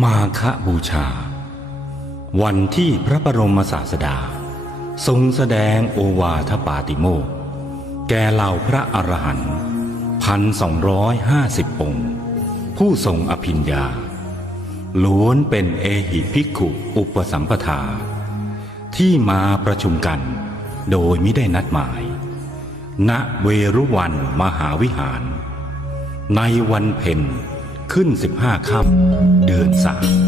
มาคบูชา วันที่พระบรมศาสดา ทรงแสดงโอวาทปาติโมกข์แก่เหล่าพระอรหันต์พันสองร้อยห้าสิบองค์ ผู้ทรงอภิญญา ล้วนเป็นเอหิภิกขุอุปสัมปทา ที่มาประชุมกันโดยไม่ได้นัดหมาย ณเวรุวันมหาวิหาร ในวันเพ็ญ ขึ้นสิบห้าค่ำเดือนสาม